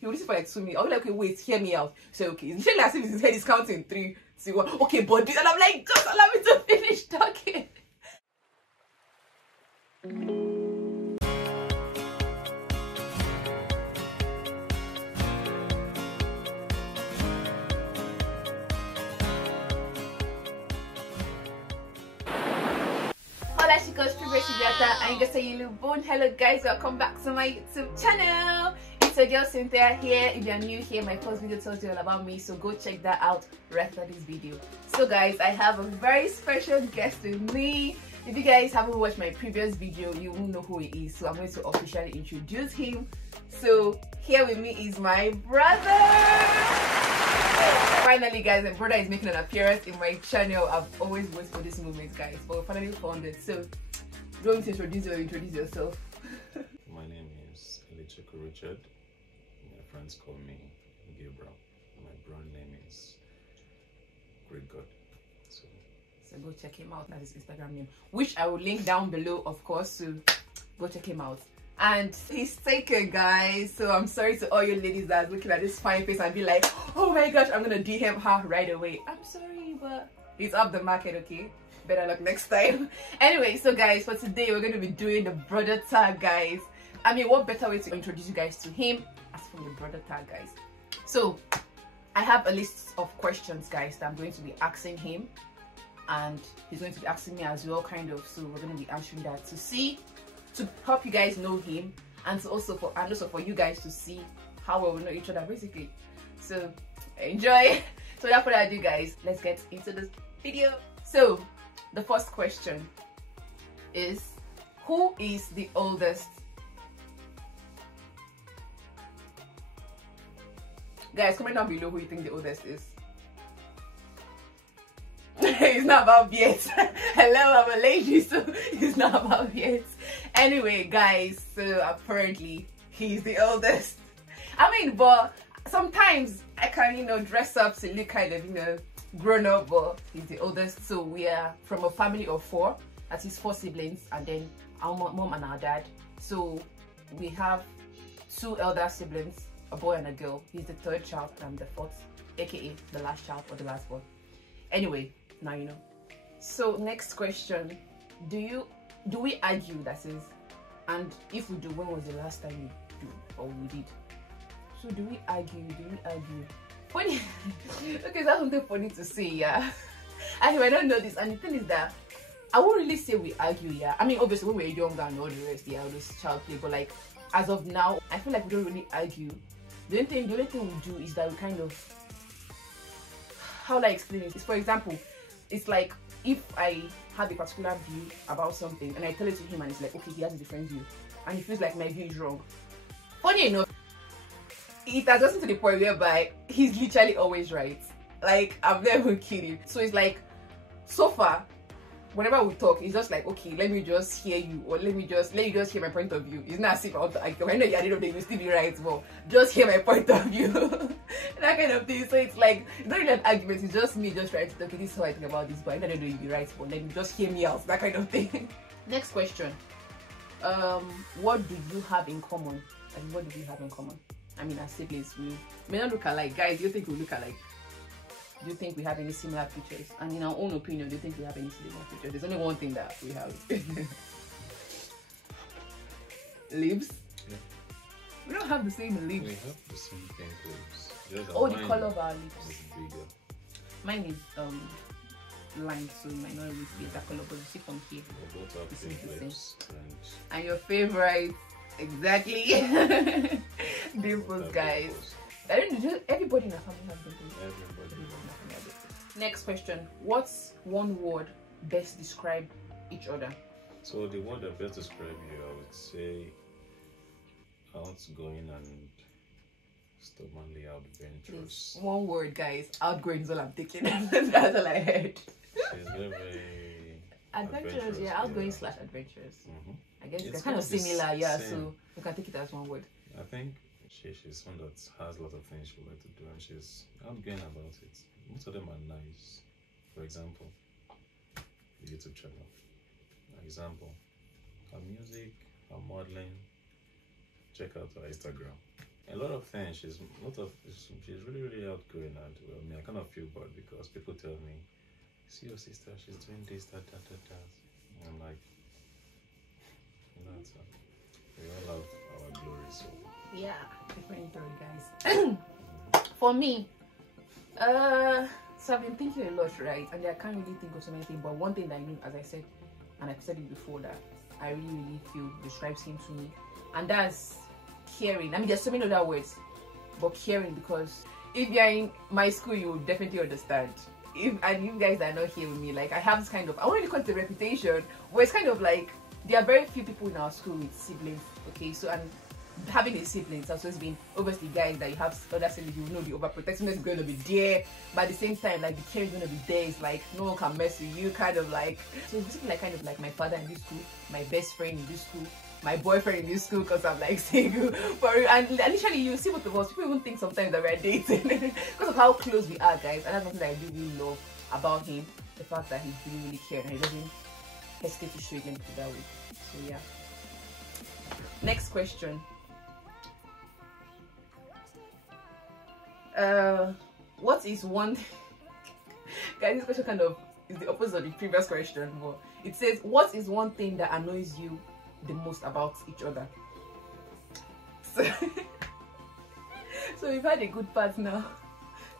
He'll listen for like 2 minutes. I'll be like, okay, wait, hear me out. So okay, it's literally as if his head is counting 3, 2, 1. Okay, but this, and I'm like, just allow me to finish talking. Hola chicos, hello guys, welcome back to my YouTube channel. It's your girl Cynthia here. If you're new here, my first video tells you all about me, so go check that out right after this video. So guys, I have a very special guest with me. If you guys haven't watched my previous video, you won't know who he is, so I'm going to officially introduce him. So here with me is my brother. Finally guys, my brother is making an appearance in my channel. I've always waited for this moment guys, but we finally found it. So do you want me to introduce yourself? My name is Richard. My friends call me Gabriel. My brand name is Great God. So go check him out. That's his Instagram name, which I will link down below, of course, so go check him out. And he's taken guys, so I'm sorry to all you ladies that are looking at this fine face and be like, oh my gosh, I'm gonna DM her right away. I'm sorry, but he's up the market, okay? Better luck next time. Anyway, so guys, for today we're going to be doing the brother tag guys. I mean, what better way to introduce you guys to him as from the brother tag guys. So I have a list of questions guys that I'm going to be asking him, and he's going to be asking me as well, kind of. So we're going to be answering that to help you guys know him, and to also for you guys to see how well we know each other basically. So enjoy. So without further ado guys, let's get into this video. So the first question is, who is the oldest? Guys, comment down below who you think the oldest is. It's not about yet. Hello, I'm a lady, so it's not about yet. Anyway, guys, so apparently he's the oldest. I mean, but sometimes I can, you know, dress up to look kind of, you know, grown up, but he's the oldest. So we are from a family of 4. That is 4 siblings, and then our mom and our dad. So we have 2 elder siblings, a boy and a girl. He's the 3rd child, and I'm the 4th, aka the last child or the last born. Anyway, now you know. So next question, do we argue? That is, and if we do, when was the last time you do or we did? So do we argue? Funny. Okay, that's something funny to say, yeah. Anyway, I don't know this, and the thing is that I won't really say we argue, yeah. I mean, obviously when we're younger and all the rest, yeah, all this child play, but like as of now, I feel like we don't really argue. The only thing we do is that we kind of, how will I explain it? It's, for example, it's like if I have a particular view about something and I tell it to him and it's like, okay, he has a different view and he feels like my view is wrong. Funny enough, it has gotten to the point whereby he's literally always right. Like, I'm never kidding. So it's like, so far, whenever we talk, it's just like, okay, let me just hear you, or let you just hear my point of view. It's not as if I want to argue. I know at the end of the day you still be right, but just hear my point of view. That kind of thing. So it's like, it's not really an argument, it's just me just trying to okay, this is how I think about this, but I don't know you be right, but let me just hear me out. That kind of thing. Next question. What do you have in common? And what do we have in common? I mean, as siblings, we may not look alike. Guys, do you think we look alike? Do you think we have any similar features? And in our own opinion, do you think we have any similar features? There's only one thing that we have. Lips? Yeah. We don't have the same lips. We have the same pink lips. Oh, the color of our lips. Is bigger. Mine is lime, so it might not really be that color, but you see from here. We both have pink lips. And your favorite, exactly. Dimples, guys. I don't know, everybody in our family has dimples. Everybody. Next question. What's one word best describe each other? So the word that best describe you, I would say outgoing and stubbornly adventurous. Please, one word, guys. Outgoing is all I'm taking. That's all I heard. She's very adventurous, yeah. Outgoing / adventurous. I guess it's kind of similar, yeah. Same. So you can take it as one word. I think she's one that has a lot of things she would like to do, and she's outgoing about it. Most of them are nice. For example, the YouTube channel. Example, her music, her modeling. Check out her Instagram. a lot of things. She's really outgoing, and well, I kind of feel bad because people tell me, "See your sister, she's doing this, that." And I'm like, we all have our glory, so yeah, different story, guys. For me, so I've been thinking a lot, right? And I can't really think of so many things, but one thing that I know, as I said, and I've said it before, that I really feel describes him to me, and that's caring. I mean, there's so many other words, but caring, because if you're in my school, you will definitely understand. And you guys are not here with me, like I have this kind of, I won't really call it a reputation, but it's kind of like there are very few people in our school with siblings. Okay, so and having a sibling has always been, obviously, guys, that you have other siblings, you know the overprotectiveness is going to be there, but at the same time, like the care is going to be there. It's like no one can mess with you, kind of like. So it's basically like kind of like my father in this school, my best friend in this school, my boyfriend in this school, because I'm like single. And literally, you see both of us, people even think sometimes that we're dating because of how close we are, guys. And that's something that I do really love about him, the fact that he's really caring and he doesn't hesitate to show it, let me put it that way. So yeah. Next question. What is one guys, this question kind of is the opposite of the previous question, but it says, what is one thing that annoys you the most about each other? So, so we've had a good part now.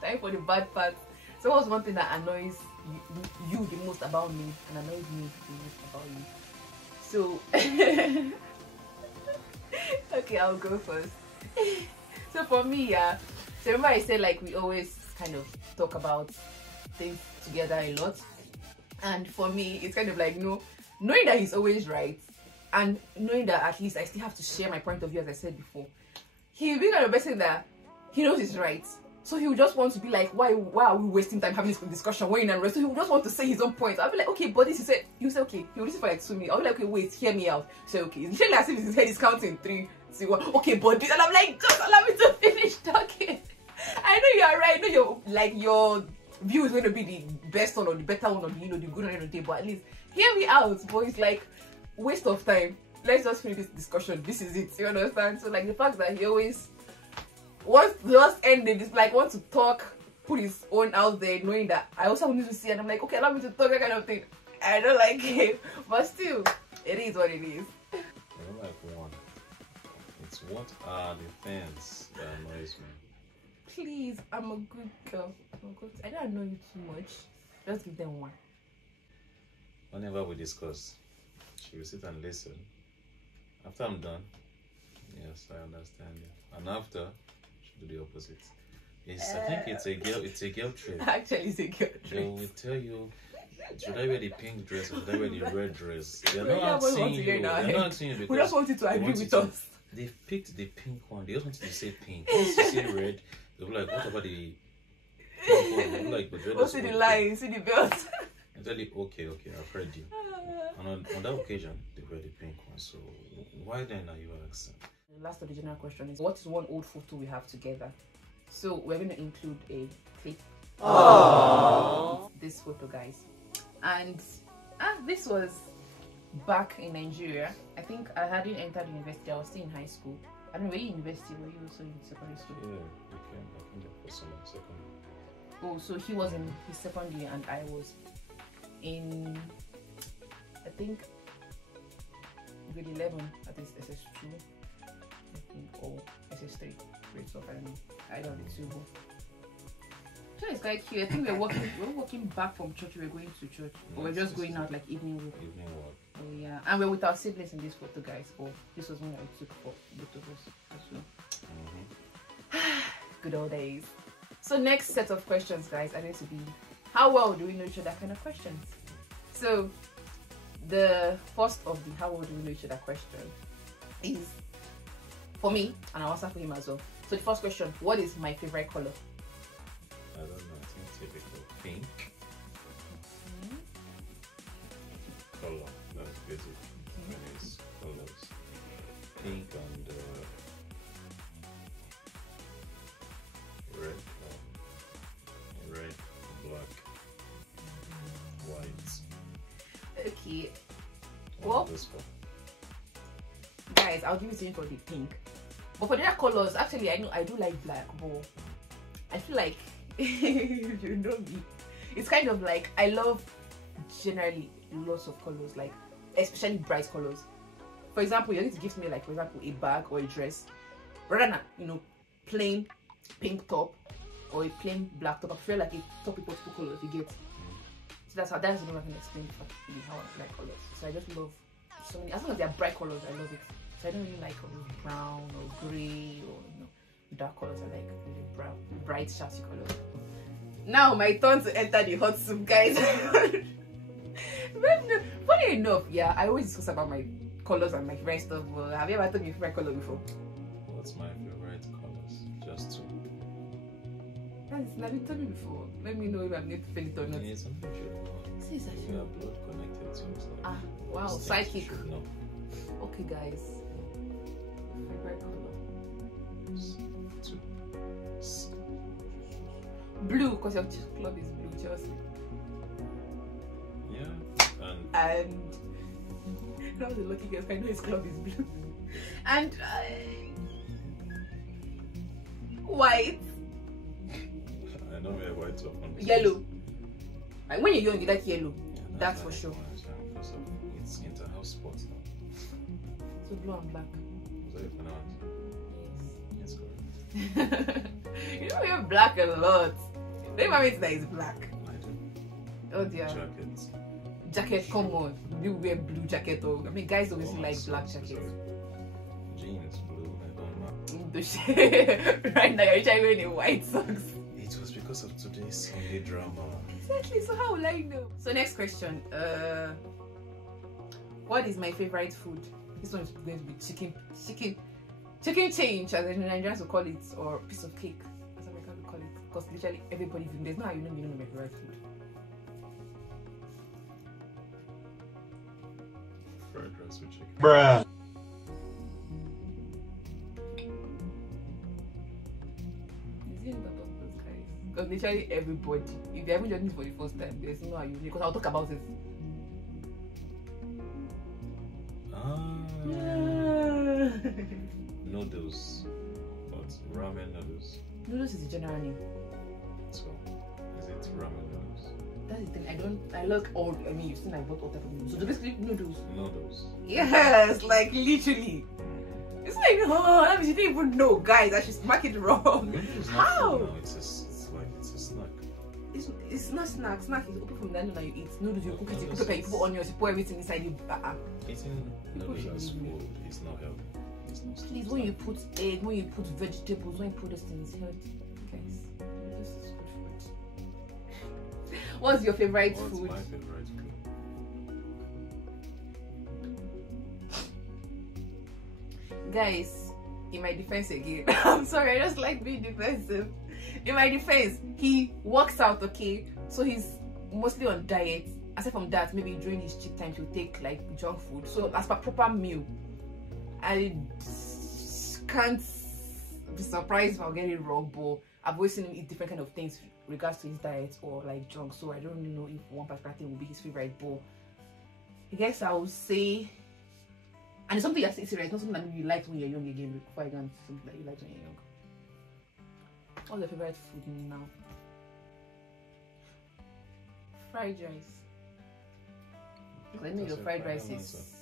Time for the bad part. So what's one thing that annoys you the most about me and annoys me the most about you? So okay, I'll go first. So for me, yeah, so remember I said like we always kind of talk about things together a lot, and for me it's kind of like, no, knowing that he's always right and knowing that at least I still have to share my point of view, as I said before, he'll be kind of person that he knows he's right, so he will just want to be like, why are we wasting time having this discussion when you're right? So he will just want to say his own point. I'll be like, okay, but this, he said okay, he will listen for like 2 minutes. I'll be like, okay, wait, hear me out. So okay, it's literally as if his head is counting 3, 2, 1. Okay, but this, and I'm like, just allow me to finish talking. I know you are right. I know you're like, your view is going to be the best one or the better one or the, you know, the good one of the day, but at least hear me out. But it's like waste of time. Let's just finish this discussion. This is it. You understand? So like the fact that he always wants to just end it, it's like wants to talk, put his own out there, knowing that I also need to see, and I'm like, okay, allow me to talk, that kind of thing. I don't like it, but still, it is what it is. I don't like one. It's what are the things that annoys me? Please, I'm a good girl. I don't annoy you too much. Just give them one. Whenever we discuss, she will sit and listen. After I'm done, yes, I understand you. And after, she'll do the opposite. I think it's a girl trait. Actually, it's a girl trait. They will tell you, should I wear the pink dress or should I wear the red dress? They're not asking you. They're not asking you because we just want you to agree with us. They picked the pink one. They just wanted to say pink. They want to say red. They'll be like, what about the pink one? They'll be like, but red is see the line, see the belt. I tell you, okay, I've heard you. And on that occasion, they wear the pink one. So why then are you asking? The last of the general question is, what is one old photo we have together? So we're going to include a clip. Aww. This photo, guys. And this was back in Nigeria. I think I hadn't entered university. I was still in high school. I don't know, were you in university? Were you also in secondary school? Yeah, I came there for some second. Oh, so he was in his second year and I was in, I think, grade 11 at this SS2, I think, or SS3, grade 12, I don't know the two. So it's quite cute. I think we're walking back from church. We're going to church, but we're just going out like evening walk. Evening walk. Oh yeah, and we're with our siblings in this photo, guys. But this was one that I took for both of us as well. Good old days. So next set of questions, guys, are going to be, how well do we know each other kind of questions. So the first of the how well do we know each other question is for me, and I'll answer for him as well. So the first question, what is my favorite color? I don't know, I think typical pink. Color, that's basic. It's colors. Pink and red, black, white. Okay. Well, guys, I'll give it to you for the pink. But for the other colors, actually, I know I do like black, but I feel like you know me. It's kind of like I love generally lots of colors, like especially bright colors. For example, you need to give me like, for example, a bag or a dress, rather than, you know, plain pink top or a plain black top. I feel like a top with multiple colors. You get. So that's the way I can explain how I like colors. So I just love so many. As long as they're bright colors, I love it. So I don't really like colors brown or grey or, you know, dark colors. I like really brown, bright, shiny colors. Now my turn to enter the hot soup, guys. Funny enough, yeah, I always discuss about my colors and my favorite stuff. But have you ever told me your favorite color before? What's my favorite colors? Just two. Have you told me before? Let me know if I'm going to fail it or not. Yeah, something you should know. See, it's actually. We have blood connected to it. Like, Ah, wow, those things you psychic. should know. Okay, guys. Favorite color? Two. Blue, because your club is blue, Chelsea. Yeah, And now the lucky girl, I know his club is blue. And white. I know we have white top on this. Yellow. Like when you're young, you like yellow. Yeah, That's for sure. Because of it's inter-house sports now. So blue and black. So if you know, yes, correct. You know we have black a lot. Don't even mean that it's black. I do. Oh dear. Jackets. Jacket, come on. You wear blue jacket or I mean guys obviously like black jackets. Jeans, blue, I don't know. Right now you're trying wearing a white socks. It was because of today's Sunday drama. Exactly, so how will I know? So next question. What is my favorite food? This one is going to be chicken change, as the Nigerians will call it, or piece of cake, as Americans will call it. Because literally everybody, there's no how you know my favorite food. Fried rice with chicken. Bruh. Because literally everybody, if they haven't done this for the first time, there's no how you know. Because I'll talk about it. Noodles, but ramen noodles. Noodles is the general name. So, is it ramen noodles? That's the thing. I like all. I mean, you've seen I bought all type of noodles. So basically, noodles. Noodles. Yes, like literally. It's like, oh, that means you didn't even know, guys. I should mark it wrong. Noodles How? No, it's a snack. It's not snack. Snack is open from the end and you eat. Noodles, you cook it, you Noodles put pepper, you put onions, you put everything inside you. Eating noodles as food is not healthy. It's not Please, when you put egg, when you put vegetables, when you put those things, healthy. Guys, this is good food. What's your favorite What's food? my favorite food? Guys, in my defense again, I'm sorry, I just like being defensive. In my defense, he works out, okay? So he's mostly on diet. Aside from that, maybe during his cheat times, he'll take like junk food. So as per proper meal, I can't be surprised if I'll get it wrong, but I've always seen him eat different kind of things in regards to his diet or like junk. So I don't really know if one particular thing will be his favorite, but I guess I would say. And it's something that's easy, right? It's not something that you liked when you're young again, before I go into something that you liked when you're young. What's your favorite food now? Fried rice. Because I know your fried rice is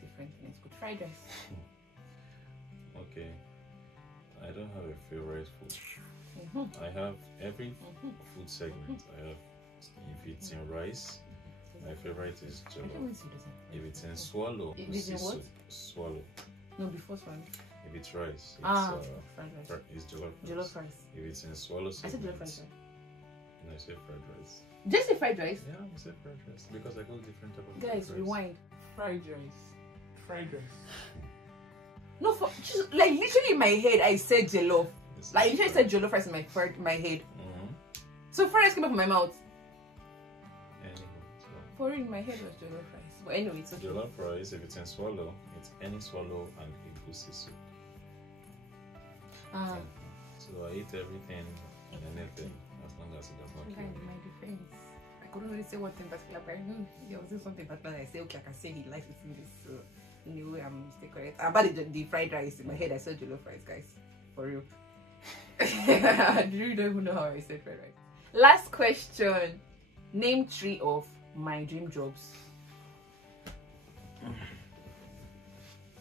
different things. Good fried rice. Okay. I don't have a favorite food. I have every food segment. I have, if it's in rice, my favorite is jollof. If it's in swallow, it's in what? Swallow. No, before swallow. If it's rice, it's fried rice. It's jollof rice. Jollof rice. If it's in swallow, I said jollof rice. No, I said fried rice. Just say fried rice. Yeah, I said fried rice because I got different type of Guys, fried rice. rewind. Fried rice. Fried rice. No, for just like literally in my head, I said jollof. Like literally said jollof rice in my head. So fried rice came up in my mouth. For in my head was jollof rice. But anyway, it's okay. Jollof rice, if it's in swallow, it's any swallow and egusi soup. So I eat everything and anything as long as it does not kill me. My defense. I couldn't really say one thing particular, but I knew there was something particular. I say, okay, I can say he likes eating this. So in a way I'm mistaken correct. About the fried rice in my head, I said jollof rice, guys. For real. I really don't even know how I said fried rice. Last question. Name 3 of my dream jobs.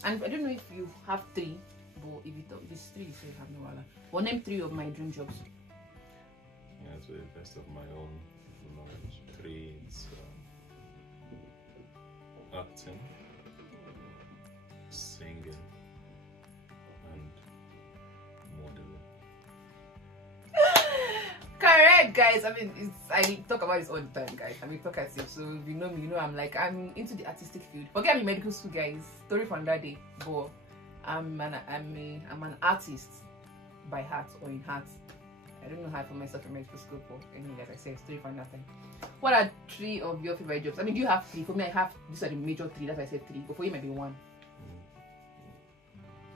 And I don't know if you have 3, but if it's 3, so you have no other. But name 3 of my dream jobs. Yeah, to the best of my own knowledge. 3, it's acting, singing, and modeling. Correct, guys. I mean, I talk about this all the time, guys. I'm talkative, so if you know me, you know I'm into the artistic field. Forget me medical school, guys. Story from that day. But I'm an artist by heart or in heart. I don't know how I put myself in medical school, but anyway, like I said, story from that time. What are 3 of your favorite jobs? I mean, do you have 3? For me, I have these are the major 3. That's why I said 3. But for you, maybe 1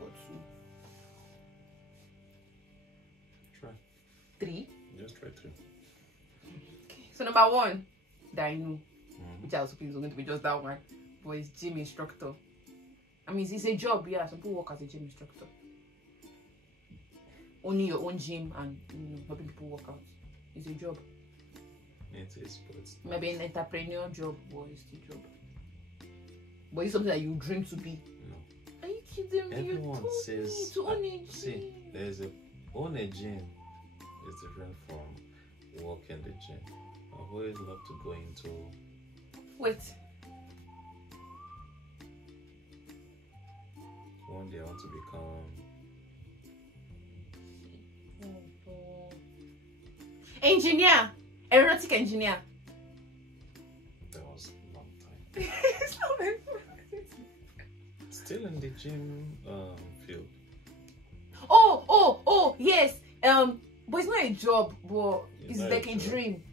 or 2. Try. 3. Just try 3. Okay. So number 1 that I knew, which I was hoping was going to be just that one, was gym instructor. I mean, it's a job, yeah. Some people work as a gym instructor. Owning your own gym and helping people work out. It's a job. It is, but it's maybe an entrepreneur job, but it's a job. But it's something that you dream to be. No. Are you kidding me? Everyone says to own a gym. See, own a gym is different from working the gym. I've always loved to go into. Wait. One day I want to become engineer, aeronautic engineer. That was a long time. Still in the gym field. Oh, yes. But it's not a job, but it's like a dream.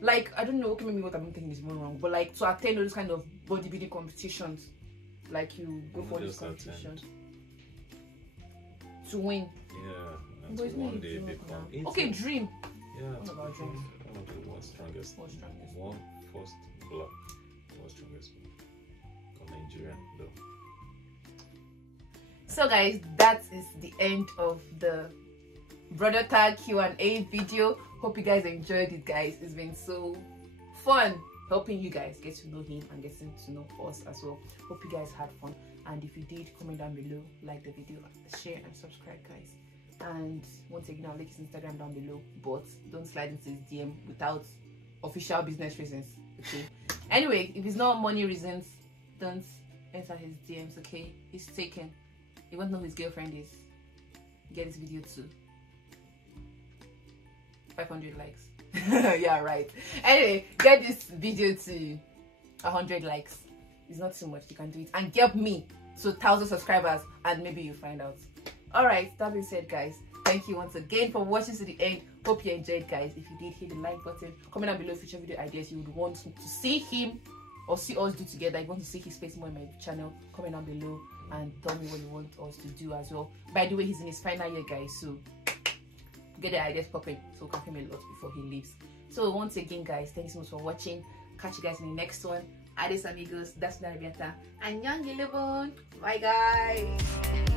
Like, I don't know, okay, maybe what I'm thinking is wrong, but like to attend those kind of bodybuilding competitions. Like you go for these competitions to win. Yeah, and to one day become. Okay, dream. Yeah, what about dreams? One of the world's strongest. What's strongest? One first block. World's strongest. Nigerian though. So guys, that is the end of the brother tag Q&A video. Hope you guys enjoyed it, guys. It's been so fun helping you guys get to know him and getting to know us as well. Hope you guys had fun, and if you did, comment down below, like the video, share and subscribe, guys. And once again, I'll link his Instagram down below, but don't slide into his DM without official business reasons, okay? Anyway, if it's not money reasons, don't enter his DMs, okay? He's taken. You won't know who his girlfriend is. Get this video to 500 likes. Yeah, right. Anyway, get this video to 100 likes. It's not too much, you can do it. And get me to 1,000 subscribers, and maybe you find out. Alright, that being said, guys, thank you once again for watching to the end. Hope you enjoyed, guys. If you did, hit the like button. Comment down below future video ideas you would want to see him or see us do together. If you want to see his face more in my channel, comment down below and tell me what you want us to do as well. By the way, he's in his final year, guys, so get the ideas popping so we can film a lot before he leaves. So once again, guys, thank you so much for watching. Catch you guys in the next one. Adios amigos, that's Narabiata and Young 11. Bye guys.